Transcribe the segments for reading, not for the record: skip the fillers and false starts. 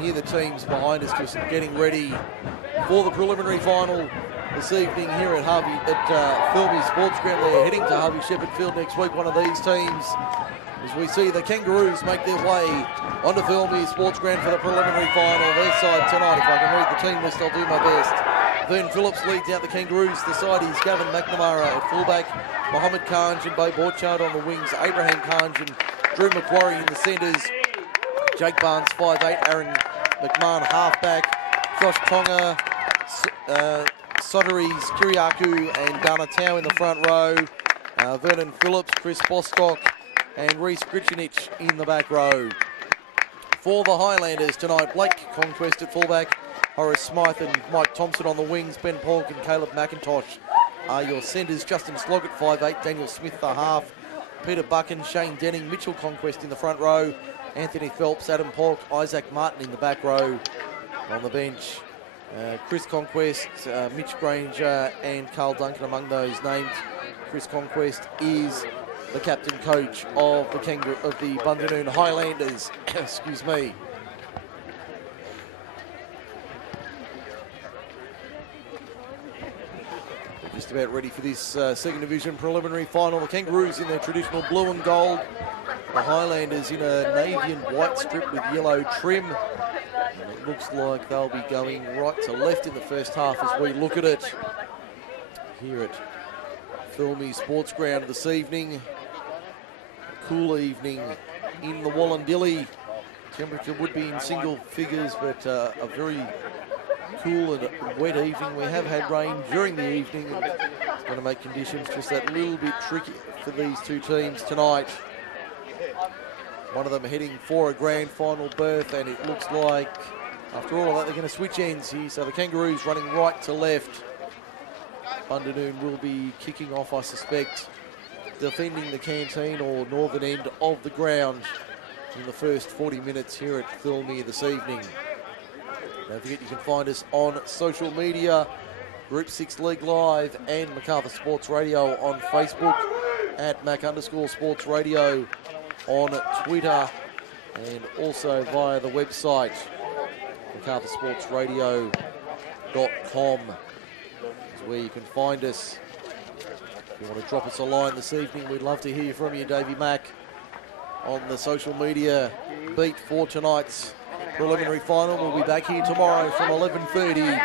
hear the teams behind us just getting ready for the preliminary final this evening here at Thilmy Sports Ground. They're heading to Harvey Shepherd Field next week, one of these teams, as we see the Kangaroos make their way onto Thilmy Sports Ground for the preliminary final. Their side tonight, if I can read the team list, I'll do my best. Vern Phillips leads out the Kangaroos. The side is Gavin McNamara at fullback, Mohammed Kanj and Bo Borchard on the wings, Abraham Kanj and Drew Macquarie in the centres, Jake Barnes 5'8", Aaron McMahon halfback, Josh Tonga, Soteries, Kiriaku and Dana Tau in the front row, Vernon Phillips, Chris Bostock and Reece Gritchinich in the back row. For the Highlanders tonight, Blake Conquest at fullback, Horace Smythe and Mike Thompson on the wings, Ben Polk and Caleb McIntosh are your centres. Justin Slog at 5'8", Daniel Smith the half, Peter Buchan, Shane Denning, Mitchell Conquest in the front row, Anthony Phelps, Adam Polk, Isaac Martin in the back row. On the bench, Chris Conquest, Mitch Granger and Carl Duncan among those named. Chris Conquest is the captain coach of the Bundanoon Highlanders. Excuse me. Just about ready for this second division preliminary final. The Kangaroos in their traditional blue and gold. The Highlanders in a navy and white strip with yellow trim. And it looks like they'll be going right to left in the first half as we look at it here at Thilmy Sports Ground this evening. A cool evening in the Wallandilly. Temperature would be in single figures, but a very cool and wet evening. We have had rain during the evening, and it's going to make conditions just that little bit tricky for these two teams tonight. One of them heading for a grand final berth, and it looks like after all of that they're going to switch ends here. So the Kangaroos running right to left. Bundanoon will be kicking off, I suspect, defending the canteen or northern end of the ground in the first 40 minutes here at Thilmy this evening. Don't forget you can find us on social media, Group 6 League Live and Macarthur Sports Radio on Facebook, at Mac_Sports Radio on Twitter, and also via the website, MacarthurSportsRadio.com is where you can find us. If you want to drop us a line this evening, we'd love to hear from you, Davey Mack, on the social media beat for tonight's preliminary final. We'll be back here tomorrow from 11:30.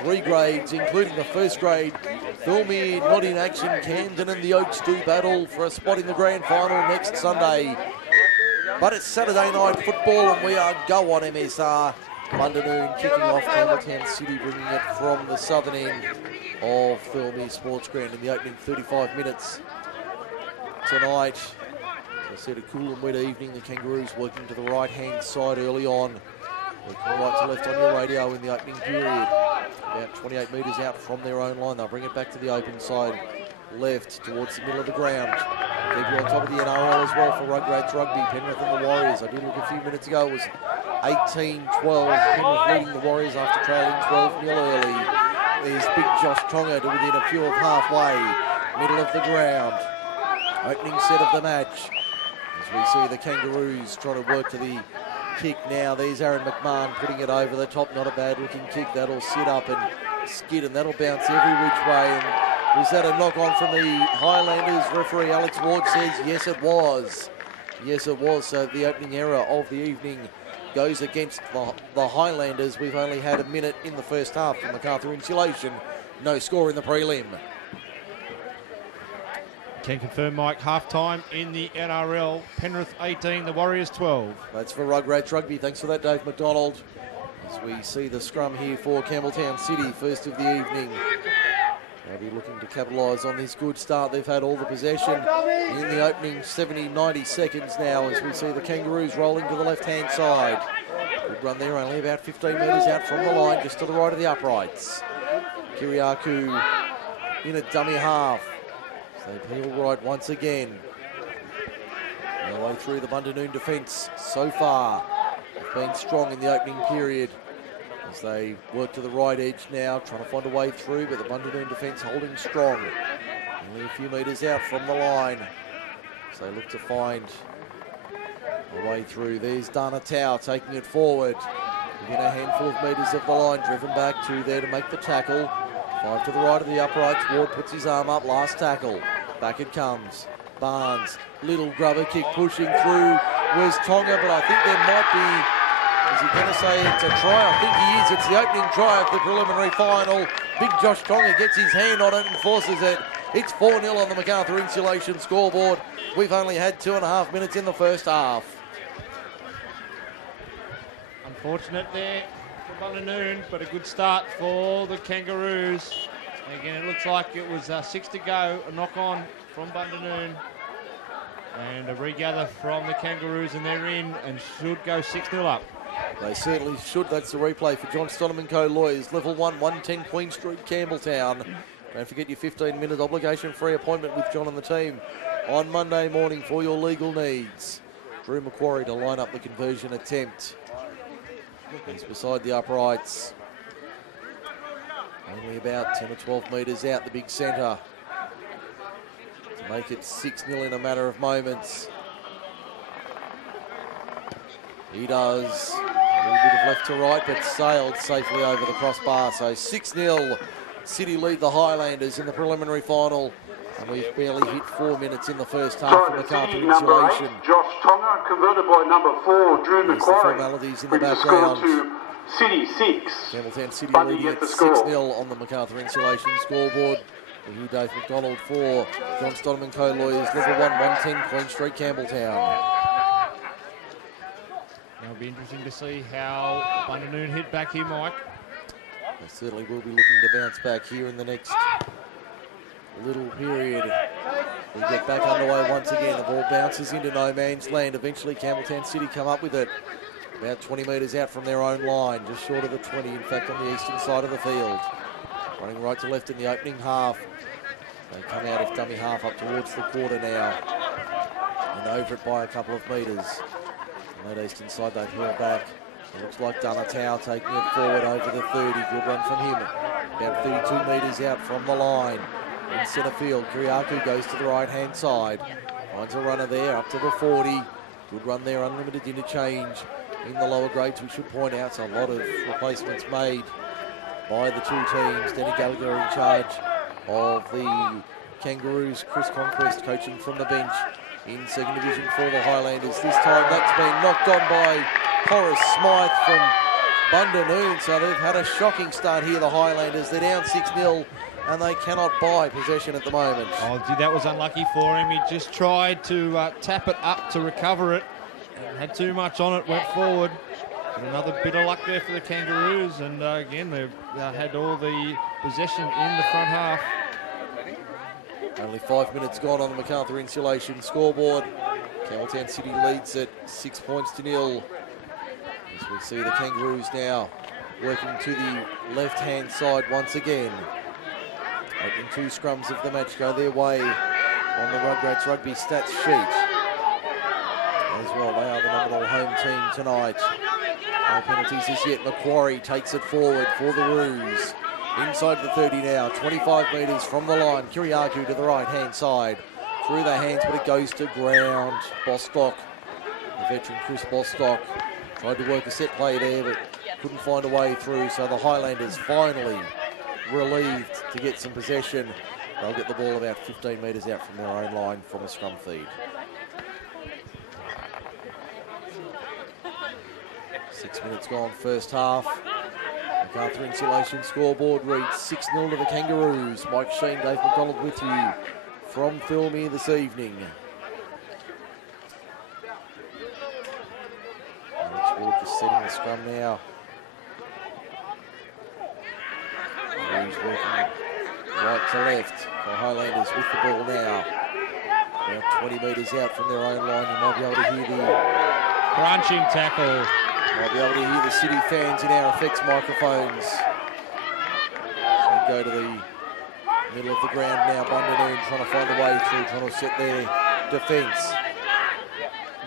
3 grades, including the first grade. Thilmy not in action. Camden and the Oaks do battle for a spot in the grand final next Sunday. But it's Saturday night football and we are go on MSR. Bundanoon kicking off, Campbelltown City bringing it from the southern end of Thilmy Sports Ground in the opening 35 minutes tonight. As I said, a cool and wet evening. The Kangaroos working to the right-hand side early on. Working right to left on your radio in the opening period. About 28 metres out from their own line. They'll bring it back to the open side left towards the middle of the ground. Keep you on top of the NRL as well for Rugrats Rugby. Penrith and the Warriors. I did look a few minutes ago. It was 18-12. Penrith leading the Warriors after trailing 12-0 early. There's big Josh Tonga to within a few of halfway. Middle of the ground. Opening set of the match. As we see the Kangaroos trying to work to the kick now. There's Aaron McMahon putting it over the top. Not a bad looking kick. That'll sit up and skid and that'll bounce every which way. And was that a knock on from the Highlanders? Referee Alex Ward says yes it was. Yes it was. So the opening error of the evening goes against the Highlanders. We've only had a minute in the first half from MacArthur Insulation. No score in the prelim. Can confirm, Mike, half-time in the NRL. Penrith 18, the Warriors 12. That's for Rugrats Rugby. Thanks for that, Dave McDonald. As we see the scrum here for Campbelltown City, first of the evening. They'll be looking to capitalise on this good start. They've had all the possession in the opening 70, 90 seconds now as we see the Kangaroos rolling to the left-hand side. Good run there, only about 15 metres out from the line, just to the right of the uprights. Kiriaku in a dummy half. They peel right once again. Their way through the Bundanoon defence so far. They've been strong in the opening period as they work to the right edge now, trying to find a way through, but the Bundanoon defence holding strong. Only a few metres out from the line. So they look to find a way through. There's Dana Tau taking it forward. Within a handful of metres of the line, driven back to there to make the tackle. 5 to the right of the uprights. Ward puts his arm up, last tackle. Back it comes. Barnes, little grubber kick pushing through. Where's Tonga? But I think there might be, is he going to say it's a try? I think he is. It's the opening try of the preliminary final. Big Josh Tonga gets his hand on it and forces it. It's 4-0 on the MacArthur Insulation scoreboard. We've only had 2.5 minutes in the first half. Unfortunate there for Bundanoon, but a good start for the Kangaroos. Again, it looks like it was 6 to go, a knock on from Bundanoon. And a regather from the Kangaroos, and they're in and should go 6-0 up. They certainly should. That's the replay for John Stonham & Co. Lawyers. Level 1, 110 Queen Street, Campbelltown. Don't forget your 15-minute obligation-free appointment with John and the team on Monday morning for your legal needs. Drew Macquarie to line up the conversion attempt. He's beside the uprights. Only about 10 or 12 metres out the big centre. To make it 6-0 in a matter of moments. He does. A little bit of left to right, but sailed safely over the crossbar. So 6-0. City lead the Highlanders in the preliminary final. And we've barely hit 4 minutes in the first half for MacArthur Insulation. 8, Josh Tonga, converted by number 4, Drew There's Macquarie. the formalities in the background. To City 6. Campbelltown City Bundy leading at at the score. 6-0 on the MacArthur Insulation scoreboard. With you, Dave McDonald, for John Stonham & Co. Lawyers, level 1, 110 Queen Street, Campbelltown. It'll be interesting to see how Bundanoon hit back here, Mike. They certainly will be looking to bounce back here in the next little period. We get back underway once again. The ball bounces into no man's land. Eventually Campbelltown City come up with it. About 20 metres out from their own line, just short of the 20, in fact, on the eastern side of the field. Running right to left in the opening half. They come out of dummy half up towards the quarter now. And over it by a couple of metres. On that eastern side, they've held back. It looks like Donatau taking it forward over the 30. Good run from him. About 32 metres out from the line. In centre field, Kiriakou goes to the right-hand side. Finds a runner there, up to the 40. Good run there, unlimited interchange in the lower grades, we should point out. So a lot of replacements made by the two teams. Danny Gallagher in charge of the Kangaroos. Chris Conquest coaching from the bench in second division for the Highlanders. This time that's been knocked on by Horace Smythe from Bundanoon. So they've had a shocking start here, the Highlanders. They're down 6-0 and they cannot buy possession at the moment. Oh, gee, that was unlucky for him. He just tried to tap it up to recover it. Had too much on it, went forward. And another bit of luck there for the Kangaroos. And again, they've had all the possession in the front half. Only 5 minutes gone on the MacArthur Insulation scoreboard. Campbelltown City leads at 6 points to 0. As we see the Kangaroos now working to the left-hand side once again. Opening 2 scrums of the match go their way on the Rugrats Rugby stats sheet. As well, they are the nominal home team tonight. No penalties as yet. Macquarie takes it forward for the Roos. Inside the 30 now, 25 metres from the line. Kiriakou to the right-hand side. Through the hands, but it goes to ground. Bostock, the veteran Chris Bostock, tried to work a set play there, but couldn't find a way through. So the Highlanders finally relieved to get some possession. They'll get the ball about 15 metres out from their own line from a scrum feed. 6 minutes gone, first half. MacArthur Insulation scoreboard reads 6-0 to the Kangaroos. Mike Shean, Dave McDonald with you from Thilmere this evening. Alex Ward just setting the scrum now. He's working right to left for Highlanders with the ball now. About 20 metres out from their own line. You might be able to hear the crunching tackle. Might be able to hear the City fans in our effects microphones. So go to the middle of the ground now. Bundanoon trying to find a way through, trying to set their defence.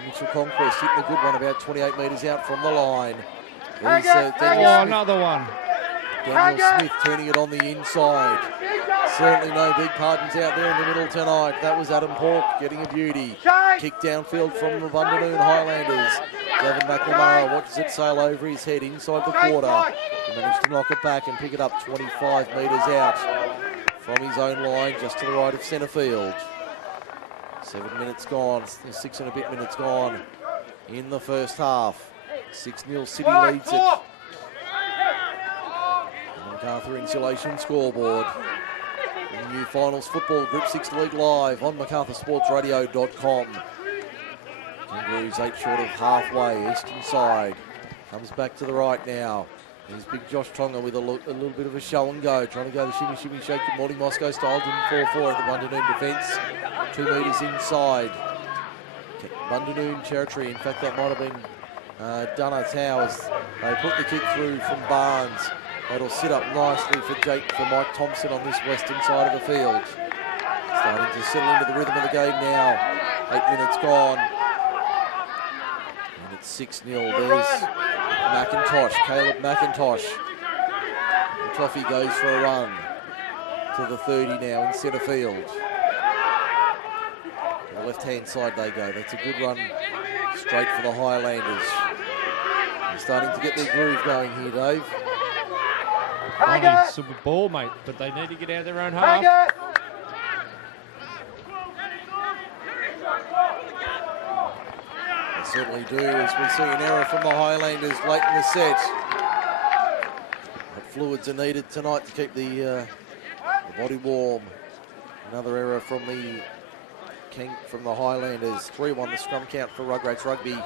Mitchell Conquest hitting a good one about 28 metres out from the line. Another one. Daniel Smith turning it on the inside. Certainly no big pardons out there in the middle tonight. That was Adam Pork getting a beauty. Kick downfield from the Bundanoon Highlanders. Gavin McNamara watches it sail over his head inside the quarter. He managed to knock it back and pick it up 25 metres out from his own line, just to the right of centre field. 7 minutes gone, 6 and a bit minutes gone in the first half. 6-0 City leads it. MacArthur Insulation scoreboard. The new finals football, Group 6 League live on MacArthurSportsRadio.com. Kangaroos 8 short of halfway, eastern side. Comes back to the right now. Here's big Josh Tonga with a little bit of a show and go, trying to go the shimmy, shimmy, shake, the Morning Moscow style. Didn't fall for it, the Bundanoon defence. 2 metres inside. Bundanoon territory. In fact, that might have been Dunner Towers. They put the kick through from Barnes. That'll sit up nicely for Mike Thompson on this western side of the field. Starting to settle into the rhythm of the game now. 8 minutes gone. And it's 6-0. There's McIntosh, Caleb McIntosh. The Toffee goes for a run to the 30 now in centre field. To the left-hand side they go. That's a good run straight for the Highlanders. They're starting to get their groove going here, Dave. It's a ball, mate, but they need to get out of their own half. They certainly do, as we see an error from the Highlanders late in the set. But fluids are needed tonight to keep the body warm. Another error from the Highlanders. 3-1 the scrum count for Rugrats Rugby.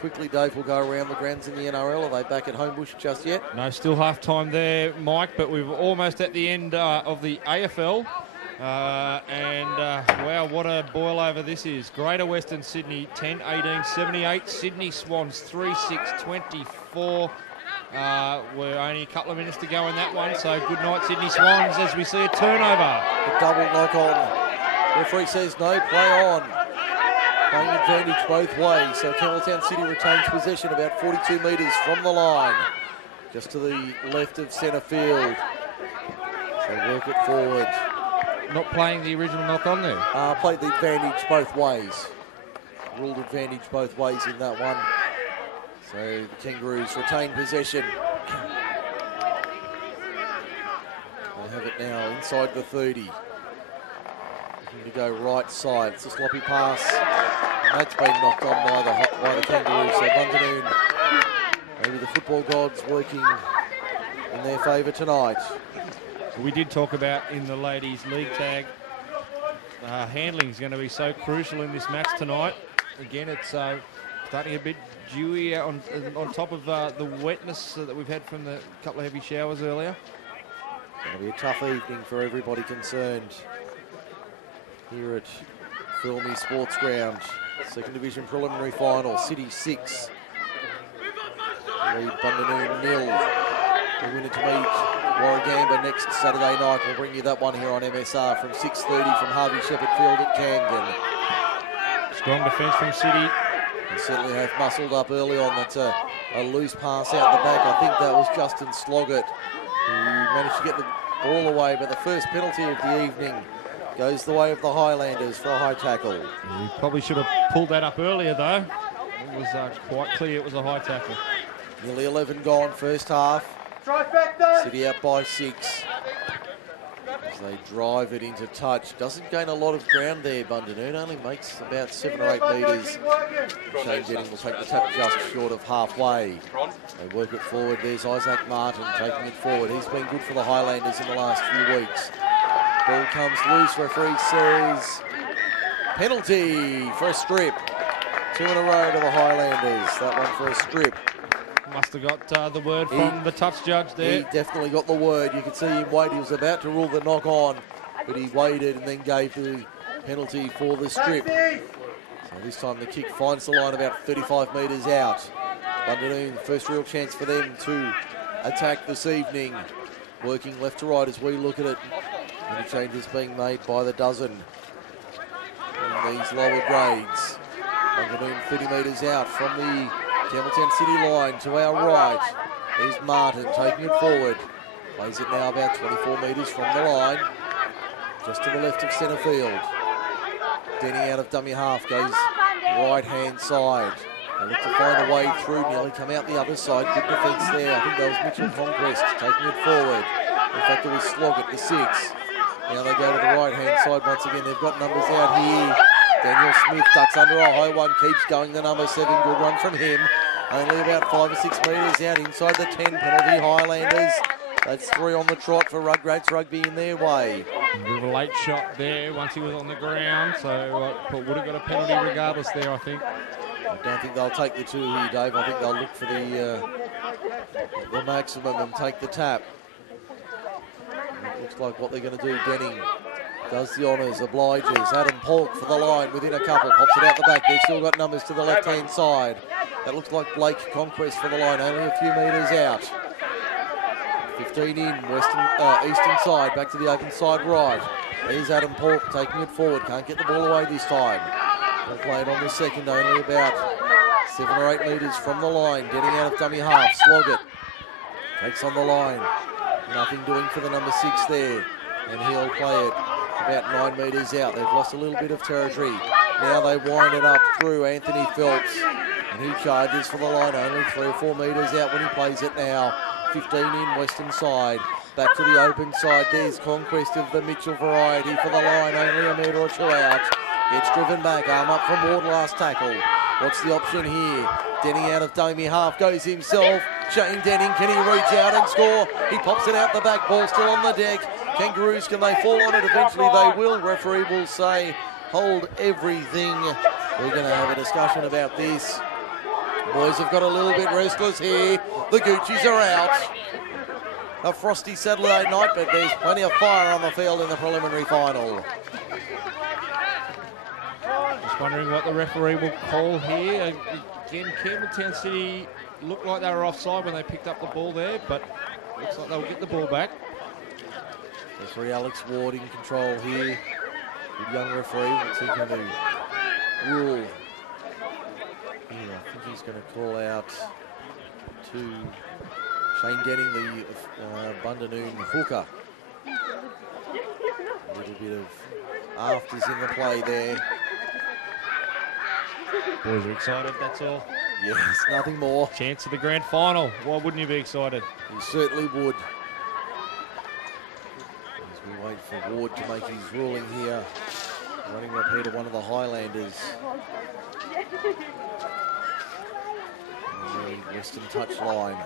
Quickly, Dave, will go around the grounds in the NRL. Are they back at Homebush just yet? No, still half-time there, Mike, but we're almost at the end of the AFL. Wow, what a boil-over this is. Greater Western Sydney, 10-18-78. Sydney Swans, 3-6-24. We're only a couple of minutes to go in that one, so good night, Sydney Swans, as we see a turnover. A double knock-on. Referee says no, play on. Playing advantage both ways, so Campbelltown City retains possession about 42 metres from the line. Just to the left of centre field. So work it forward. Not playing the original knock-on there. Played the advantage both ways. Ruled advantage both ways in that one. So the Kangaroos retain possession. They have it now inside the 30. Looking to go right side. It's a sloppy pass. And that's been knocked on by the Kangaroos. So Bundanoon, maybe the football gods working in their favour tonight. We did talk about in the ladies' league tag, handling is going to be so crucial in this match tonight. Again, it's starting a bit dewy on top of the wetness that we've had from the couple of heavy showers earlier. Going to be a tough evening for everybody concerned here at Filmy Sports Ground. Second Division preliminary final, City 6. Lead Bundanoon 0. We're winning to meet Warragamba next Saturday night. We'll bring you that one here on MSR from 6:30 from Harvey Shepherd Field at Camden. Strong defence from City. They certainly have muscled up early on. That's a loose pass out the back. I think that was Justin Sloggett who managed to get the ball away, but the first penalty of the evening goes the way of the Highlanders for a high tackle. He probably should have pulled that up earlier, though. It was quite clear it was a high tackle. Nearly 11 gone first half. City out by 6. As they drive it into touch. Doesn't gain a lot of ground there, Bundanoon. Only makes about 7 or 8 metres. Shane Jennings will take the tap just short of halfway. They work it forward. There's Isaac Martin taking it forward. He's been good for the Highlanders in the last few weeks. Ball comes loose. Referee says penalty for a strip. 2 in a row to the Highlanders. That one for a strip. Must have got the word from the touch judge there. He definitely got the word. You could see him wait. He was about to rule the knock on, but he waited and then gave the penalty for the strip. So this time the kick finds the line about 35 metres out. Bundanoon, first real chance for them to attack this evening. Working left to right as we look at it. Many changes being made by the dozen in these lower grades. Bundanoon 30 metres out from the Campbelltown City line to our right. There's Martin taking it forward. Plays it now about 24 metres from the line. Just to the left of centre field. Denny out of dummy half, goes right-hand side. They look to find a way through, nearly come out the other side. Good defence there. I think that was Mitchell Conquest taking it forward. In fact, it was Sloggett, the 6. Now they go to the right-hand side once again. They've got numbers out here. Daniel Smith ducks under a high one, keeps going. The number 7, good run from him. Only about 5 or 6 metres out inside the 10, penalty Highlanders. That's 3 on the trot for Rugrats Rugby in their way. A bit of a late shot there once he was on the ground, so would have got a penalty regardless there, I think. I don't think they'll take the 2 here, Dave. I think they'll look for the maximum and take the tap. It looks like what they're going to do. Denning does the honours, obliges. Adam Polk for the line within a couple, pops it out the back. They've still got numbers to the left-hand side. That looks like Blake Conquest for the line, only a few metres out. 15 in, eastern side, back to the open side right. There's Adam Polk taking it forward, can't get the ball away this time. They'll play it on the second, only about 7 or 8 metres from the line. Getting out of dummy half, Sloggett takes on the line. Nothing doing for the number 6 there. And he'll play it about 9 metres out. They've lost a little bit of territory. Now they wind it up through Anthony Phelps. And he charges for the line, only 3 or 4 metres out when he plays it now. 15 in, western side. Back to the open side. There's Conquest of the Mitchell variety for the line, only a metre or 2 out. Gets driven back, arm up from Ward, last tackle. What's the option here? Denning out of dummy half, goes himself. Shane Denning, can he reach out and score? He pops it out the back, ball still on the deck. Kangaroos, can they fall on it? Eventually they will. Referee will say, hold everything. We're going to have a discussion about this. Boys have got a little bit restless here. The Gucci's are out. A frosty Saturday night, but there's plenty of fire on the field in the preliminary final. Just wondering what the referee will call here. Again, Campbelltown City looked like they were offside when they picked up the ball there, but looks like they'll get the ball back. Referee Alex Ward in control here. Good young referee. What's he going to rule? Yeah, I think he's going to call out to Shane Denning, the Bundanoon hooker. A little bit of afters in the play there. Boys are excited, that's all. Yes, nothing more. Chance of the grand final. Why wouldn't you be excited? He certainly would. As we wait for Ward to make his ruling here. Running repeat of one of the Highlanders. On the western touch line.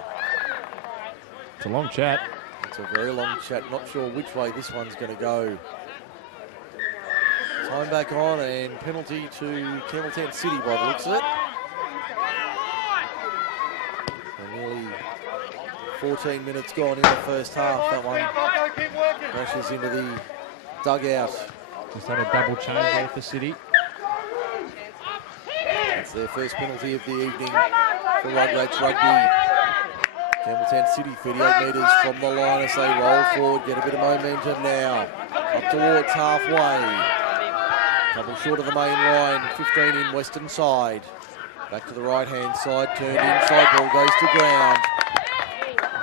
It's a long chat. It's a very long chat. Not sure which way this one's going to go. Time back on and penalty to Campbelltown City by the looks of it. So nearly 14 minutes gone in the first half. That one crashes into the dugout. Just had a double change there for City. That's their first penalty of the evening for Rugrats Rugby. Campbelltown City 38 metres from the line as they roll forward, get a bit of momentum now. Up towards halfway. Couple short of the main line, 15 in western side. Back to the right-hand side, turned inside, ball goes to ground.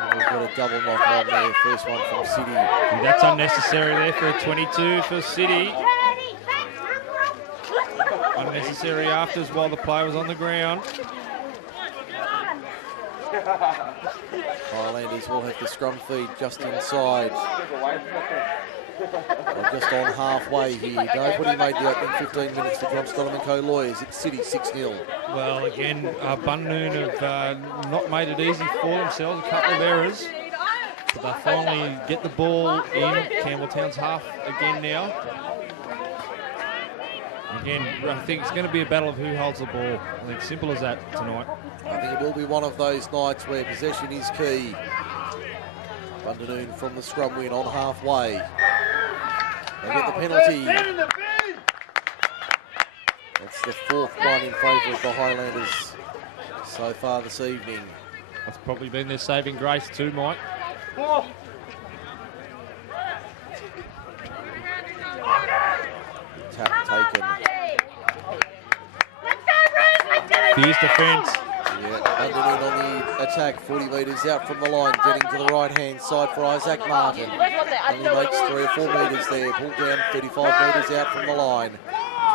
And we've got a double knock on there, first one from City. That's unnecessary there for a 22 for City. Unnecessary afters while the player was on the ground. Highlanders will have the scrum feed just inside. They're just on halfway here. Dave, what do you made the opening 15 minutes to John Stolman Co Lawyers? It's City 6-0. Well, again, Bundanoon have not made it easy for themselves. A couple of errors. But they finally get the ball in Campbelltown's half again now. Again, I think it's going to be a battle of who holds the ball. I think simple as that tonight. I think it will be one of those nights where possession is key. Bundanoon from the scrum win on halfway. They get the penalty. That's the fourth one in favour of the Highlanders so far this evening. That's probably been their saving grace too, Mike. Tap taken. Fierce defence. Yeah. Bundanoon on the attack, 40 metres out from the line, getting to the right-hand side for Isaac Martin. Only makes 3 or 4 metres there, pulled down 35 metres out from the line.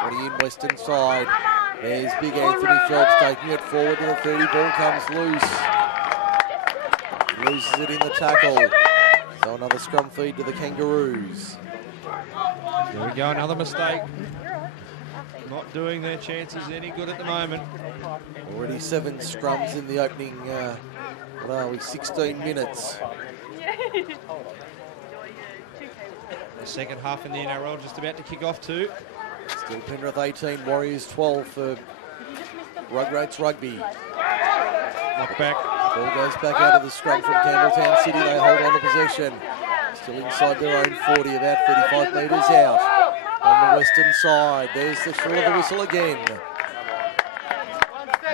20 in western side. There's big Anthony Phelps taking it forward to the 30, ball comes loose. Loses it in the tackle. So another scrum feed to the Kangaroos. There we go, another mistake. Not doing their chances any good at the moment. Already 7 scrums in the opening, 16 minutes. The second half in the NRL just about to kick off too. Still Penrith 18, Warriors 12 for Rugrats Rugby. Knock back. Ball goes back out of the scrum from Campbelltown City. They hold on to possession. Still inside their own 40, about 35 metres out. On the western side, there's the short of the whistle again.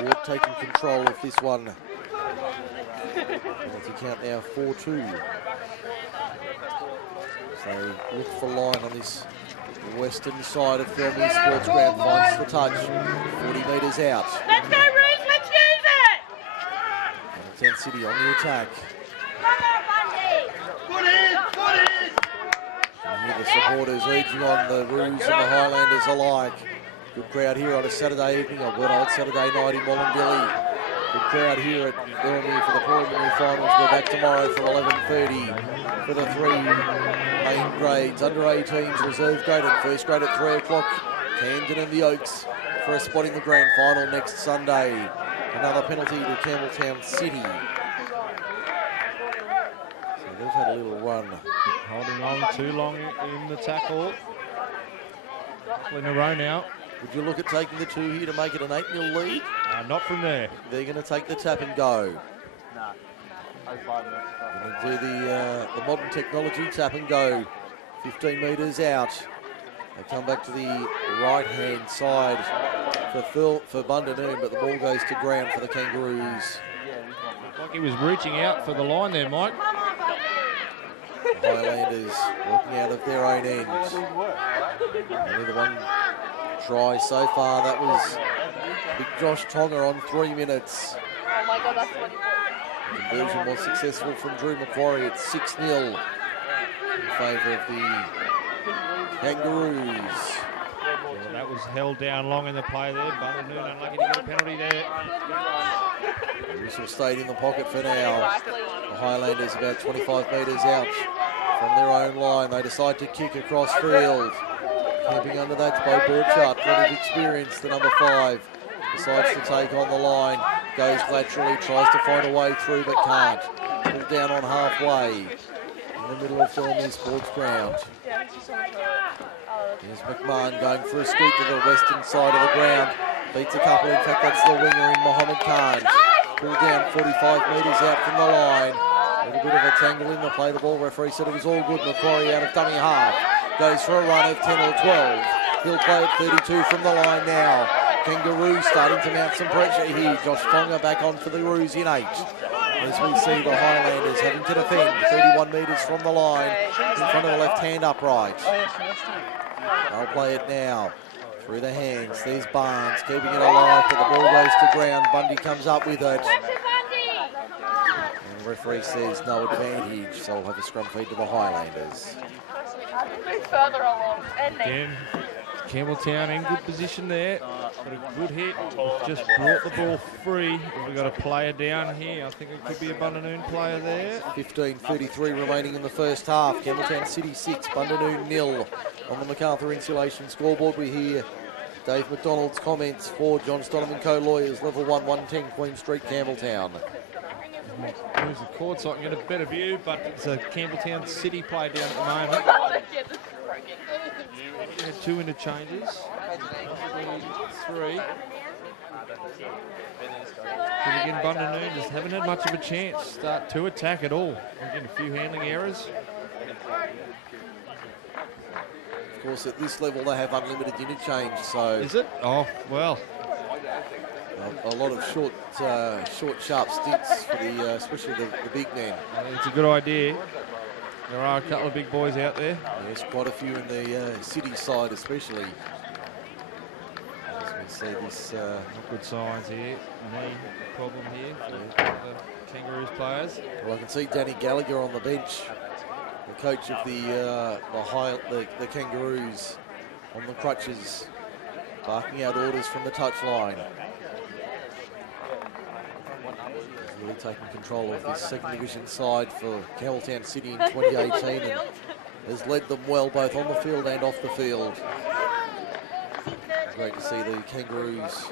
Ward taking control of this one. Penalty count now 4-2. So look for line on this western side of Thelmy Sports Ground. Finds the touch. 40 metres out. Let's go, Roos, let's use it! Campbelltown City on the attack. Come on, Bundy! You hear the supporters urging on the Roos and the Highlanders alike. Good crowd here on a Saturday evening, a good old Saturday night in Wollondilly. Good crowd here at Thelmy for the preliminary finals. We're back tomorrow from 11:30 for the 3 main grades. Under 18s, reserve grade and first grade at 3 o'clock. Camden and the Oaks for a spot in the grand final next Sunday. Another penalty to Campbelltown City. So they've had a little run. Holding on too long in the tackle. Couple in a row now. Would you look at taking the 2 here to make it an 8-0 lead? Not from there. They're going to take the tap and go. Going to do the modern technology tap and go. 15 metres out. They come back to the right-hand side for Bundanoon, but the ball goes to ground for the Kangaroos. Like he was reaching out for the line there, Mike. The Highlanders working out of their own end. Only the one try so far. That was big Josh Tonga on 3 minutes. Oh my God, that's what he was. Conversion was successful from Drew Macquarie at 6-0 in favour of the Kangaroos. Well, that was held down long in the play there. Bundanoon unlucky to get a penalty there. The whistle stayed in the pocket for now. The Highlanders about 25 metres out from their own line. They decide to kick across field. Camping under that, Bo Burchard, plenty of experience, the number 5. Decides to take on the line, goes laterally, tries to find a way through but can't. Pulled down on halfway in the middle of Thelmy Sports Ground. Here's McMahon going for a scoot to the western side of the ground. Beats a couple, in fact that's the winger in Mohammed Khan. Pulled down 45 metres out from the line. A little bit of a tangle in the play. The ball referee said it was all good. Macquarie out of dummy half. Goes for a run of 10 or 12. He'll play at 32 from the line now. Kangaroos starting to mount some pressure here. Josh Tonga back on for the Roos in 8. As we see the Highlanders having to defend 31 metres from the line in front of the left-hand upright. They'll play it now. Through the hands. There's Barnes keeping it alive, but the ball goes to ground. Bundy comes up with it. And the referee says no advantage, so we'll have a scrum feed to the Highlanders. Move further along. Again, Campbelltown in good position there. Got a good hit. Just brought the ball free. We've got a player down here. I think it could be a Bundanoon player there. 15:33 remaining in the first half. Campbelltown City 6, Bundanoon 0. On the MacArthur Insulation scoreboard, we hear Dave McDonald's comments for John Stoneman Co-Lawyers, level 1, 110 Queen Street, Campbelltown. Moves the court so I can get a better view, but it's a Campbelltown City play down at the moment. Had 2 interchanges. 3. But again, Bundanoon just haven't had much of a chance start to attack at all. Again, a few handling errors. Of course, at this level, they have unlimited interchange, so... Is it? Oh, well. A lot of short, sharp stints for the, especially the big men. It's a good idea. There are a couple of big boys out there. Yes, quite a few in the city side, especially. As we see this. Not good signs here. A knee problem here for the Kangaroos players. Well, I can see Danny Gallagher on the bench, the coach of the Kangaroos, on the crutches, barking out orders from the touchline. He's really taking control of this second division side for Campbelltown City in 2018 and has led them well both on the field and off the field. Great to see the Kangaroos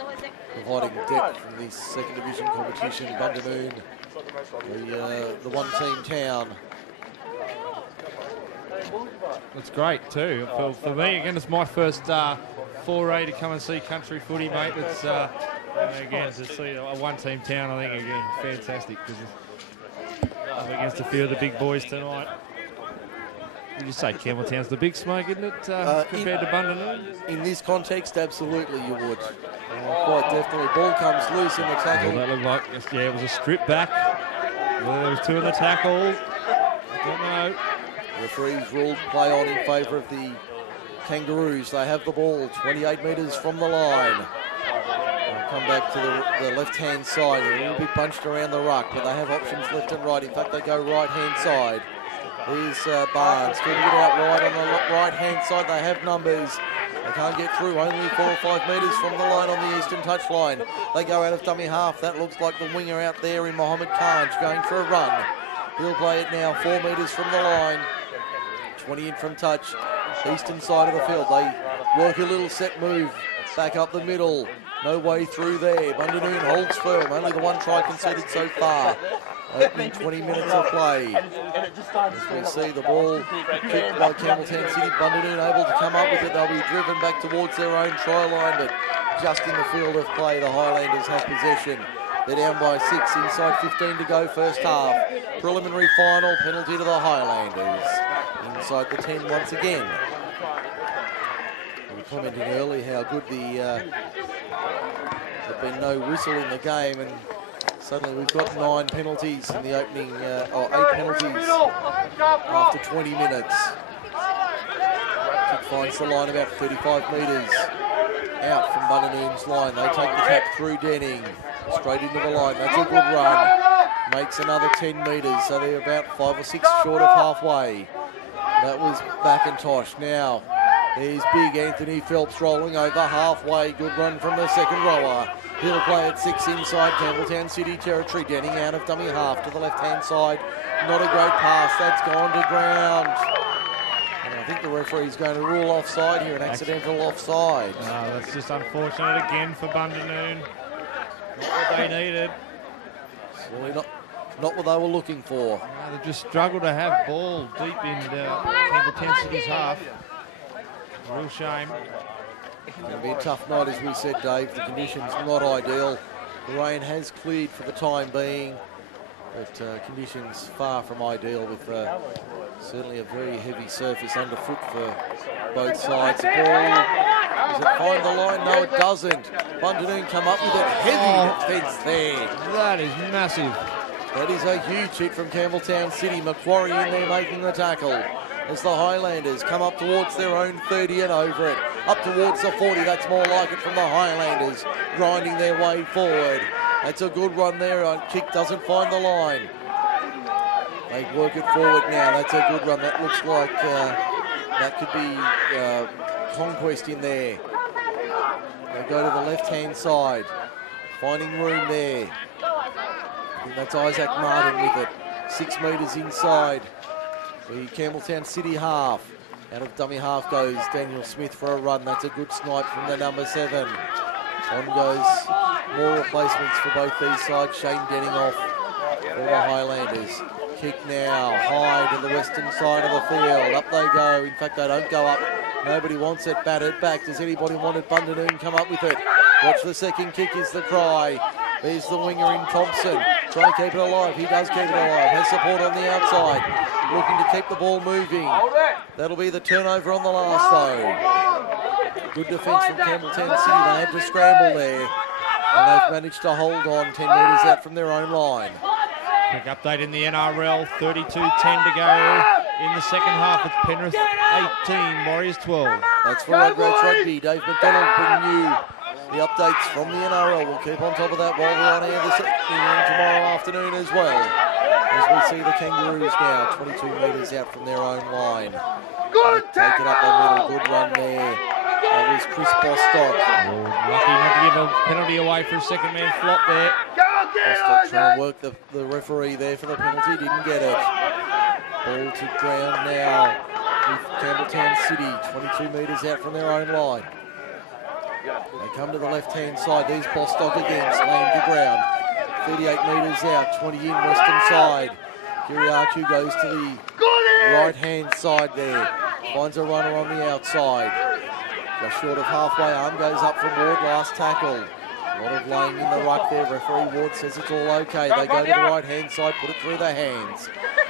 providing depth from this second division competition. Bundanoon, the one-team town. That's great too. For me, again, it's my first foray to come and see country footy, mate. It's again to see a one-team town. I think again fantastic because I'm against a few of the big boys tonight. Would you say Campbelltown's the big smoke, isn't it, compared to Bundanoon? In this context, absolutely you would. Quite definitely. Ball comes loose in the tackle. Well, that looked like, yeah, it was a strip back. Well, there was two in the tackle. I don't know. Referees ruled play on in favour of the Kangaroos. They have the ball 28 metres from the line. They'll come back to the left-hand side. They're a little bit bunched around the ruck, but they have options left and right. In fact, they go right-hand side. Here's Barnes, can get out wide on the right-hand side. They have numbers. They can't get through, only 4 or 5 metres from the line on the eastern touchline. They go out of dummy half. That looks like the winger out there in Mohammed Khanj going for a run. He'll play it now 4 metres from the line. 20 in from touch, eastern side of the field. They work a little set move back up the middle. No way through there. Bundanoon holds firm. Only the one try conceded so far. Opening 20 minutes of play. As we see the ball kicked by Campbelltown City. Bundanoon able to come up with it. They'll be driven back towards their own try line, but just in the field of play, the Highlanders have possession. They're down by 6, inside 15 to go first half. Preliminary final, penalty to the Highlanders. Inside the 10 once again. We were commenting early how good there'd been no whistle in the game, and suddenly we've got 9 penalties in the opening, or 8 penalties after 20 minutes. Kick finds the line about 35 metres out from Bundanoon's line. They take the tap through Denning, straight into the line. That's a good run. Makes another 10 metres, so they're about 5 or 6 short of halfway. That was McIntosh. Now, there's big Anthony Phelps rolling over halfway. Good run from the second rower. He'll play at 6 inside Campbelltown City territory. Denning out of dummy half to the left-hand side. Not a great pass. That's gone to ground. And I think the referee's going to rule offside here, an accidental offside. That's just unfortunate again for Bundanoon. Not what they needed. Certainly not what they were looking for. They just struggled to have ball deep in Campbelltown City's half. Real shame. It's going to be a tough night, as we said, Dave. The conditions not ideal. The rain has cleared for the time being, but conditions far from ideal, with certainly a very heavy surface underfoot for both sides. The ball, does it find the line? No, it doesn't. Bundanoon come up with it. Heavy defence there. That is massive. That is a huge hit from Campbelltown City. Macquarie in there making the tackle. As the Highlanders come up towards their own 30 and over it. Up towards the 40, that's more like it from the Highlanders, grinding their way forward. That's a good run there. Kick doesn't find the line. They work it forward now. That's a good run. That looks like that could be conquest in there. They go to the left-hand side, finding room there. I think that's Isaac Martin with it. 6 metres inside the Campbelltown City half. Out of dummy half goes Daniel Smith for a run. That's a good snipe from the number 7. On goes more replacements for both these sides. Shane Denning off for the Highlanders. Kick now high to the western side of the field. Up they go. In fact, they don't go up. Nobody wants it. Batted back. Does anybody want it? Bundanoon come up with it. Watch the second kick is the cry. There's the winger in Thompson. Trying to keep it alive. He does keep it alive. Has support on the outside. Looking to keep the ball moving. That'll be the turnover on the last though. Good defence from Campbelltown City. They had to scramble there. And they've managed to hold on 10 metres out from their own line. Quick update in the NRL. 32-10 to go in the second half. It's Penrith 18, Warriors 12. That's for Rugrats Rugby. Dave McDonald bringing you the updates from the NRL. We'll keep on top of that while we're on air this evening and tomorrow afternoon as well. As we see the Kangaroos now 22 metres out from their own line. Take it up the middle, good run there. That was Chris Bostock. Oh, lucky not to give a penalty away for a second man flop there. Bostock trying to work the referee there for the penalty, didn't get it. Ball to ground now with Campbelltown City, 22 metres out from their own line. They come to the left-hand side. There's Bostock again, slammed to ground. 38 metres out, 20 in, western side. Kiriakou goes to the right-hand side there. Finds a runner on the outside. Just short of halfway, arm goes up from Ward, last tackle. A lot of laying in the ruck there. Referee Ward says it's all okay. They go to the right-hand side, put it through their hands.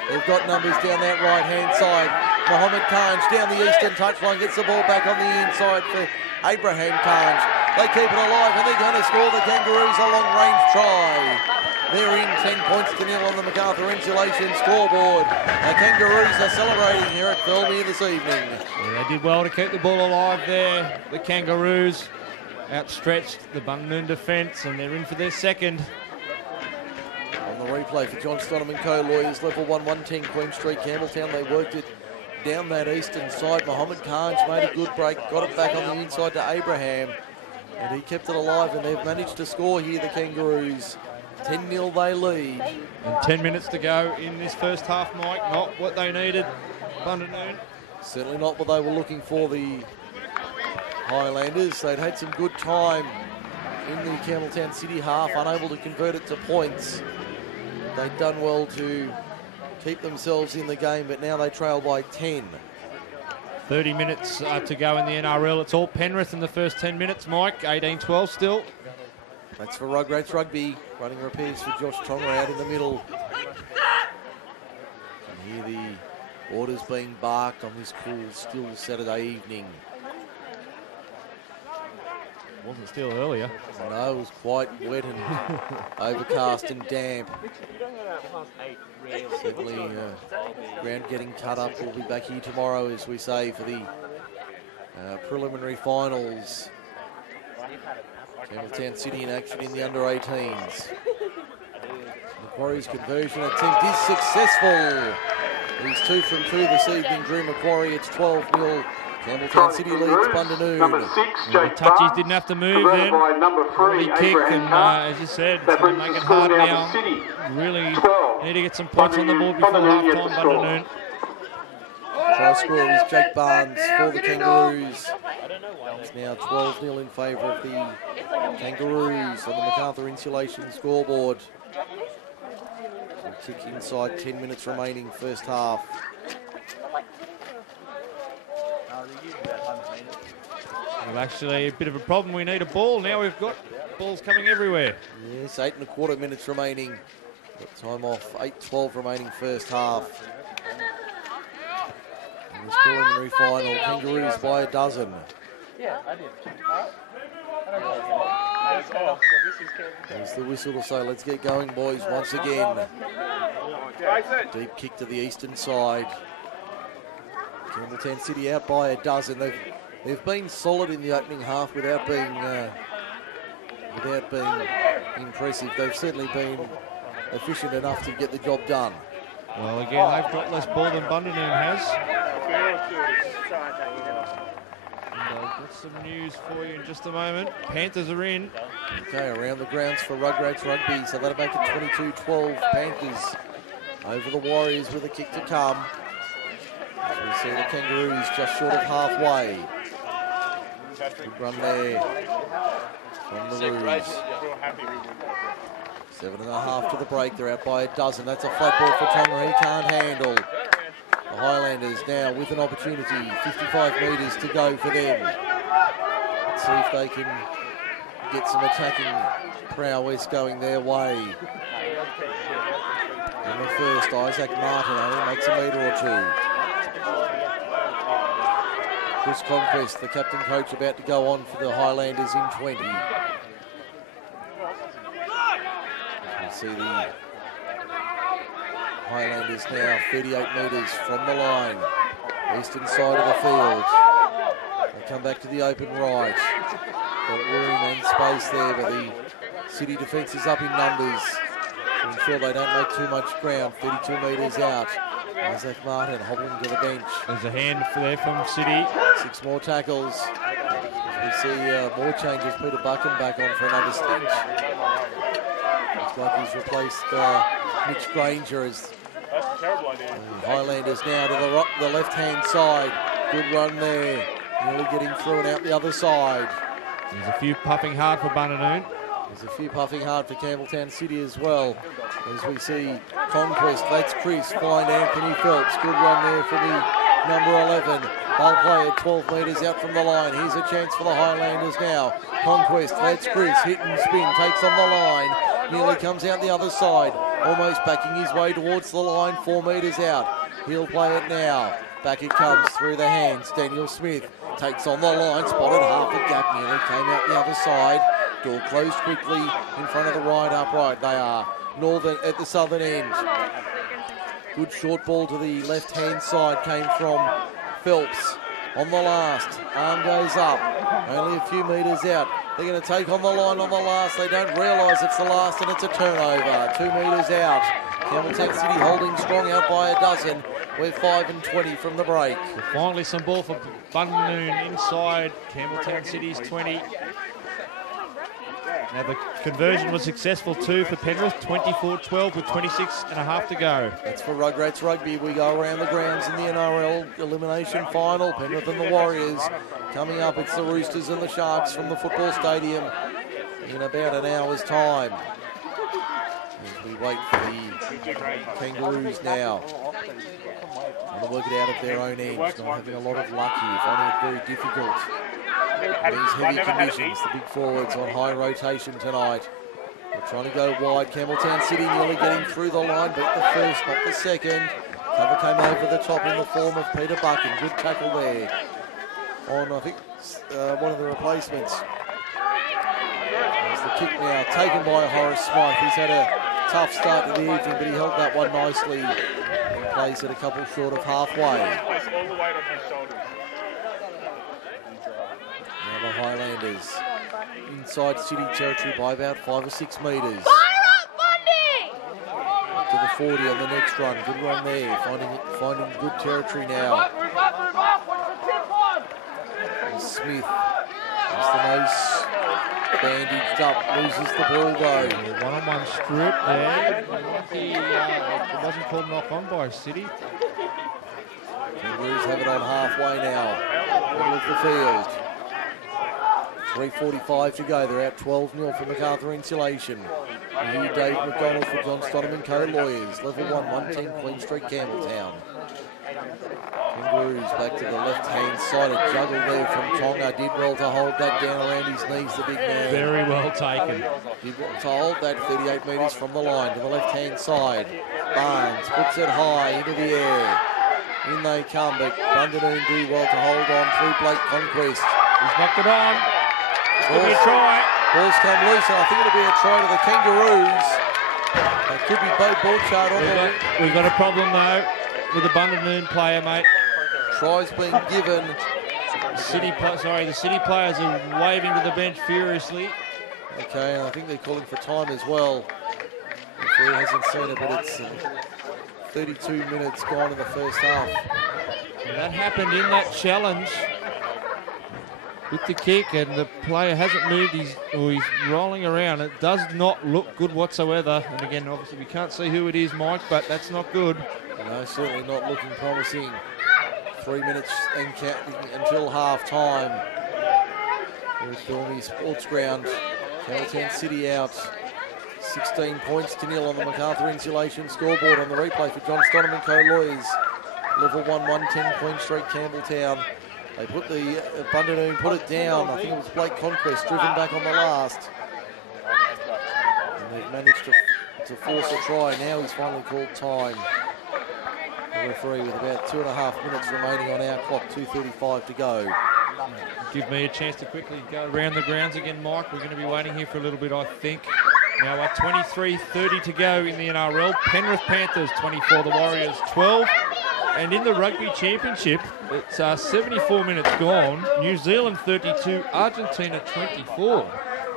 They've got numbers down that right-hand side. Mohammed Kanj down the eastern touchline, gets the ball back on the inside for Abraham Kanj. They keep it alive and they're going to score. The Kangaroos a long-range try. They're in 10 points to nil on the MacArthur Insulation scoreboard. The Kangaroos are celebrating here at Thirlmere this evening. Yeah, they did well to keep the ball alive there. The Kangaroos outstretched the Bundanoon defence and they're in for their second. On the replay for John Stonham and Co. Lawyers, level 1, 110 Queen Street, Campbelltown. They worked it down that eastern side. Mohammed Kanj made a good break, got it back on the inside to Abraham. And he kept it alive and they've managed to score here, the Kangaroos. 10-0 they lead. And 10 minutes to go in this first half, Mike. Not what they needed, Bundanoon. Certainly not what they were looking for, the Highlanders. They'd had some good time in the Campbelltown City half, unable to convert it to points. They'd done well to keep themselves in the game, but now they trail by 10. 30 minutes to go in the NRL. It's all Penrith in the first 10 minutes, Mike. 18-12 still. That's for Rugrats Rugby. Running repairs for Josh Tonga out in the middle. And hear the orders being barked on this cool, still Saturday evening. Wasn't still earlier. No, it was quite wet and overcast and damp. Certainly, ground getting cut up. We'll be back here tomorrow, as we say, for the preliminary finals. Campbelltown City in action in the under-18s. Macquarie's conversion attempt is successful. He's 2 from 2 this evening, Drew Macquarie. It's 12-0. Campbelltown City leads Bundanoon. Number 6, The Jake touchies Barnes, didn't have to move converted then. by number 3, Big kick, Abraham and Carr. as you said, That it's going to brings make the it score hard down now. to City. Really 12. need to get some points on the board before Bundanoon half-time, yet to score. Bundanoon. Try scorer is Jake Barnes for the Kangaroos. It's now 12-0 in favour of the Kangaroos on the MacArthur Insulation scoreboard. So kick inside, 10 minutes remaining, first half. Well, actually, a bit of a problem. We need a ball. Now we've got balls coming everywhere. Yes, 8.25 minutes remaining. Got time off, 8:12 remaining first half. In this preliminary final, Kangaroos by a dozen. There's the whistle to say, let's get going, boys, once again. Deep kick to the eastern side. Campbelltown City out by a dozen. They've been solid in the opening half without being impressive. They've certainly been efficient enough to get the job done. Well, again, they've got less ball than Bundanoon has. And I've got some news for you in just a moment. Panthers are in. Okay, around the grounds for Rugrats Rugby, so that'll make it 22-12 Panthers over the Warriors with a kick to come. As we see the Kangaroos just short of halfway. Good run there from the Roos. 7.5 to the break. They're out by a dozen. That's a flat ball for Tonga. He can't handle. The Highlanders now with an opportunity. 55 metres to go for them. Let's see if they can get some attacking prowess going their way. In the first, Isaac Martin makes a metre or two. Chris Conquest, the captain coach, about to go on for the Highlanders in 20. You see the Highlanders now 38 metres from the line, eastern side of the field. They come back to the open right. got room and space there, but the City defence is up in numbers to ensure they don't make too much ground. 32 metres out. Isaac Martin hobbling to the bench. There's a hand there from City. 6 more tackles. As we see more changes. Peter Buchan back on for another stint. Looks like he's replaced Mitch Granger as Highlanders now to the left-hand side. Good run there. Nearly getting through and out the other side. There's a few puffing hard for Bundanoon. There's a few puffing hard for Campbelltown City as well. As we see Conquest, that's Chris, find Anthony Phelps. Good run there for the number 11. They'll play it 12 metres out from the line. Here's a chance for the Highlanders now. Conquest, that's Chris, hit and spin, takes on the line. Nearly comes out the other side. Almost backing his way towards the line, 4 metres out. He'll play it now. Back it comes through the hands. Daniel Smith takes on the line, spotted half a gap, nearly came out the other side. Door closed quickly in front of the right upright. They are Northern at the southern end. Good short ball to the left-hand side came from Phelps. On the last, arm goes up, only a few metres out. They're going to take on the line on the last. They don't realise it's the last and it's a turnover. 2 metres out. Campbelltown City holding strong out by a dozen. We're 5 and 20 from the break. So finally some ball for Bundanoon inside Campbelltown City's 20. Now the conversion was successful too for Penrith, 24-12 with 26 and a half to go. That's for Rugrats Rugby. We go around the grounds in the NRL elimination final. Penrith and the Warriors. Coming up, it's the Roosters and the Sharks from the football stadium in about an hour's time. As we wait for the Kangaroos now. Trying to work it out of their own end. Not having a lot of luck here, finding it very difficult. These heavy conditions, the big forwards on high rotation tonight. They're trying to go wide. Campbelltown City nearly getting through the line, but the first, not the second. Cover came over the top in the form of Peter Buchan. Good tackle there on, I think, one of the replacements. There's the kick now taken by Horace Smythe. He's had a tough start to the evening, but he held that one nicely and plays it a couple short of halfway. Now the Highlanders inside City territory by about 5 or 6 metres. Fire up, Bundy! To the 40 on the next run. Good run there. Finding good territory now. Move up, what's the tip one? And Smith has the nose bandaged up, loses the ball though. One-on-one strip there. It wasn't called knock-on by City. Kangaroos have it on halfway now. Middle of the field. 3:45 to go. They're out 12-0 for MacArthur Insulation. Here Dave McDonald for John Stonham & Co. Lawyers. Level 1, 110 Queen Street, Campbelltown. Kangaroos back to the left-hand side. A juggle there from Tonga. Did well to hold that down around his knees, the big man. Very well taken. Did well to hold that 38 metres from the line to the left-hand side. Barnes puts it high into the air. In they come, but Bundanoon do well to hold on through Blake Conquest. He's knocked it on. Could be a try. Ball's come loose, and I think it'll be a try to the Kangaroos. It could be Bo Borchard on the... We've got a problem though with the Bundanoon player, mate. Tries being given. The City players are waving to the bench furiously. Okay, and I think they're calling for time as well. He hasn't seen it, but it's 32 minutes gone in the first half. And that happened in that challenge with the kick, and the player hasn't moved. He's rolling around. It does not look good whatsoever. And again, obviously we can't see who it is, Mike, but that's not good. No, certainly not looking promising. 3 minutes and counting until half time. Here's Filmy Sports Ground. Campbelltown City out 16 points to 0 on the MacArthur Insulation scoreboard on the replay for John Stonham & Co. Lawyers. Level 1, 110 Queen Street, Campbelltown. They put the Bundanoon put it down. I think it was Blake Conquest driven back on the last. And they've managed to force a try. Now he's finally called time. The referee with about 2.5 minutes remaining on our clock, 2:35 to go. Give me a chance to quickly go around the grounds again, Mike. We're going to be waiting here for a little bit, I think. Now 23:30 to go in the NRL. Penrith Panthers 24, the Warriors 12. And in the Rugby Championship, it's 74 minutes gone. New Zealand 32, Argentina 24.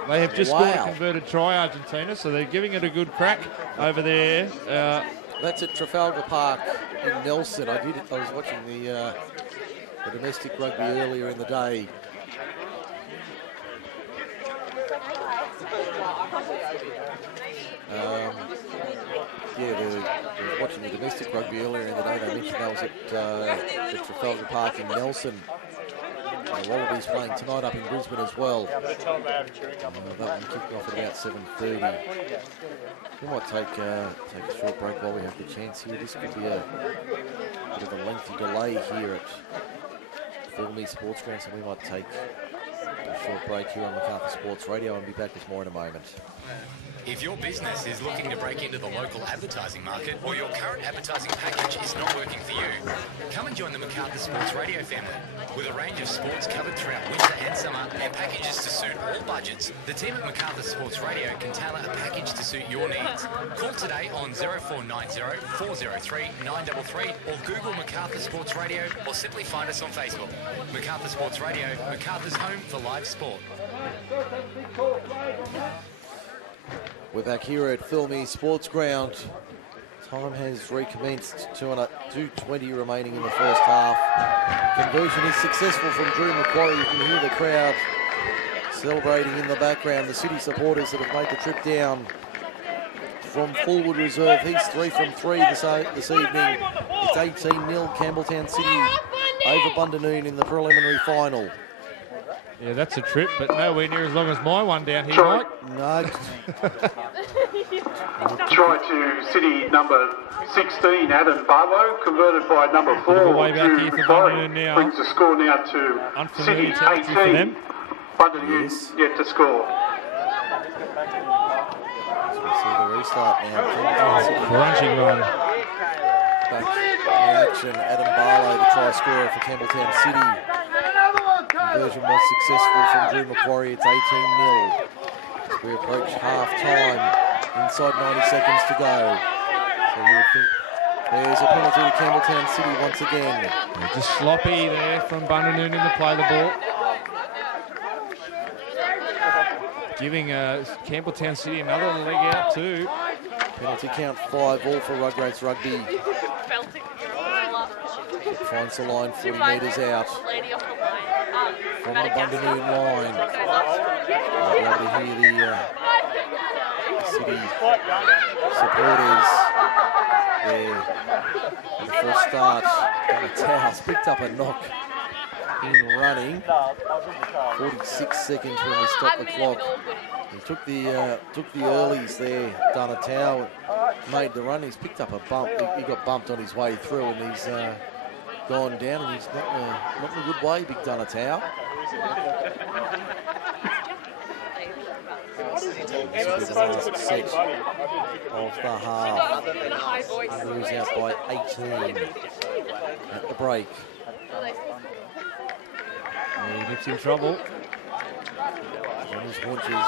They have just scored a converted try, Argentina, so they're giving it a good crack over there. That's at Trafalgar Park in Nelson. I was watching the domestic rugby earlier in the day. I was watching the domestic rugby earlier in the day. They mentioned that was at Trafalgar Park in Nelson. The Wallabies playing tonight up in Brisbane as well. That one kicked off at about 7:30. We might take a short break while we have the chance here. This could be a bit of a lengthy delay here at Filmy Sports Ground, so we might take a short break here on MacArthur Sports Radio and be back with more in a moment. If your business is looking to break into the local advertising market or your current advertising package is not working for you, come and join the MacArthur Sports Radio family. With a range of sports covered throughout winter and summer and packages to suit all budgets, the team at MacArthur Sports Radio can tailor a package to suit your needs. Call today on 0490 403 933 or Google MacArthur Sports Radio or simply find us on Facebook. MacArthur Sports Radio, MacArthur's home for live sport. We're back here at Filmy Sports Ground. Time has recommenced. 2:20 remaining in the first half. Conversion is successful from Drew Macquarie. You can hear the crowd celebrating in the background. The City supporters that have made the trip down from Fullwood Reserve. He's 3 from 3 this evening. It's 18-0 Campbelltown City over Bundanoon in the preliminary final. Yeah, that's a trip, but nowhere near as long as my one down here, Mike. No. Try to City number 16, Adam Barlow, converted by number 4, way back here for Bundanoon now. Brings the score now to Unfamiliar City 18. for them. Bundanoon yet to score. So we see the restart now. Crunching run. Back in action, Adam Barlow, the try scorer for Campbelltown City. Conversion was successful from Drew Macquarie. It's 18-0. As we approach half-time, inside 90 seconds to go. So you would think there's a penalty to Campbelltown City once again. They're just sloppy there from Bundanoon in the play the ball. Giving Campbelltown City another leg out too. Penalty count 5 all for Rugrats Rugby. Finds the line 40 metres out from the Bundanoon line. You'll be able to hear the City supporters there at the first start. Towers picked up a knock in running. 46 seconds when we stopped the clock. He took the earlies there. Donatau made the run. He's picked up a bump. He got bumped on his way through, and he's gone down, and he's not in a good way, Big Donatau. This will be the last set of the half. Kangaroos out by 18 at the break. He gets in trouble. On his haunches.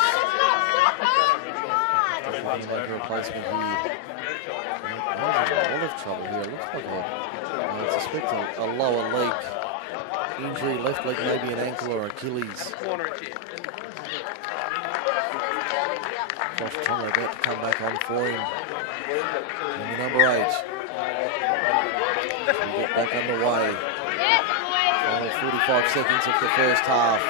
Definitely make a replacement here. He's in a lot of trouble here. Looks like I suspect a lower leg injury, left leg, maybe an ankle or Achilles. Josh Tonga about to come back on for him. And the number 8. We get back underway. Final 45 seconds of the first half.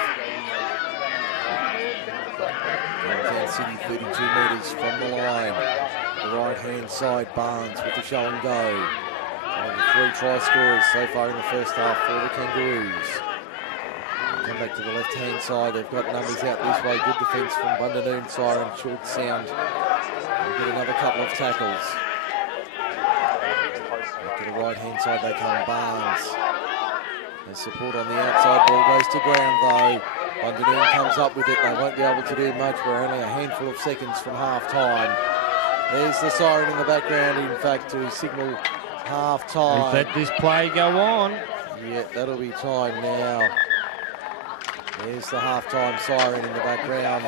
Campbelltown City 32 metres from the line. The right-hand side, Barnes with the show and go. One of the 3 try scorers so far in the first half for the Kangaroos. Come back to the left-hand side. They've got numbers out this way. Good defence from Bundanoon. Siren should sound. They'll get another couple of tackles. Back to the right-hand side they come. Barnes. There's support on the outside. Ball goes to ground though. Bundanoon comes up with it. They won't be able to do much. We're only a handful of seconds from half-time. There's the siren in the background, in fact, to signal half-time. Let this play go on. Yeah, that'll be time now. There's the half-time siren in the background.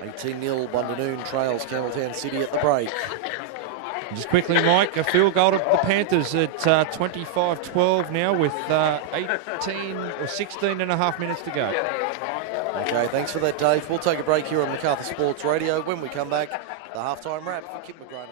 18-0 Bundanoon trails Campbelltown City at the break. Just quickly, Mike, a field goal to the Panthers at 25-12 now with 18 or 16 and a half minutes to go. Okay, thanks for that, Dave. We'll take a break here on Macarthur Sports Radio. When we come back, the halftime wrap for Kip McGrath.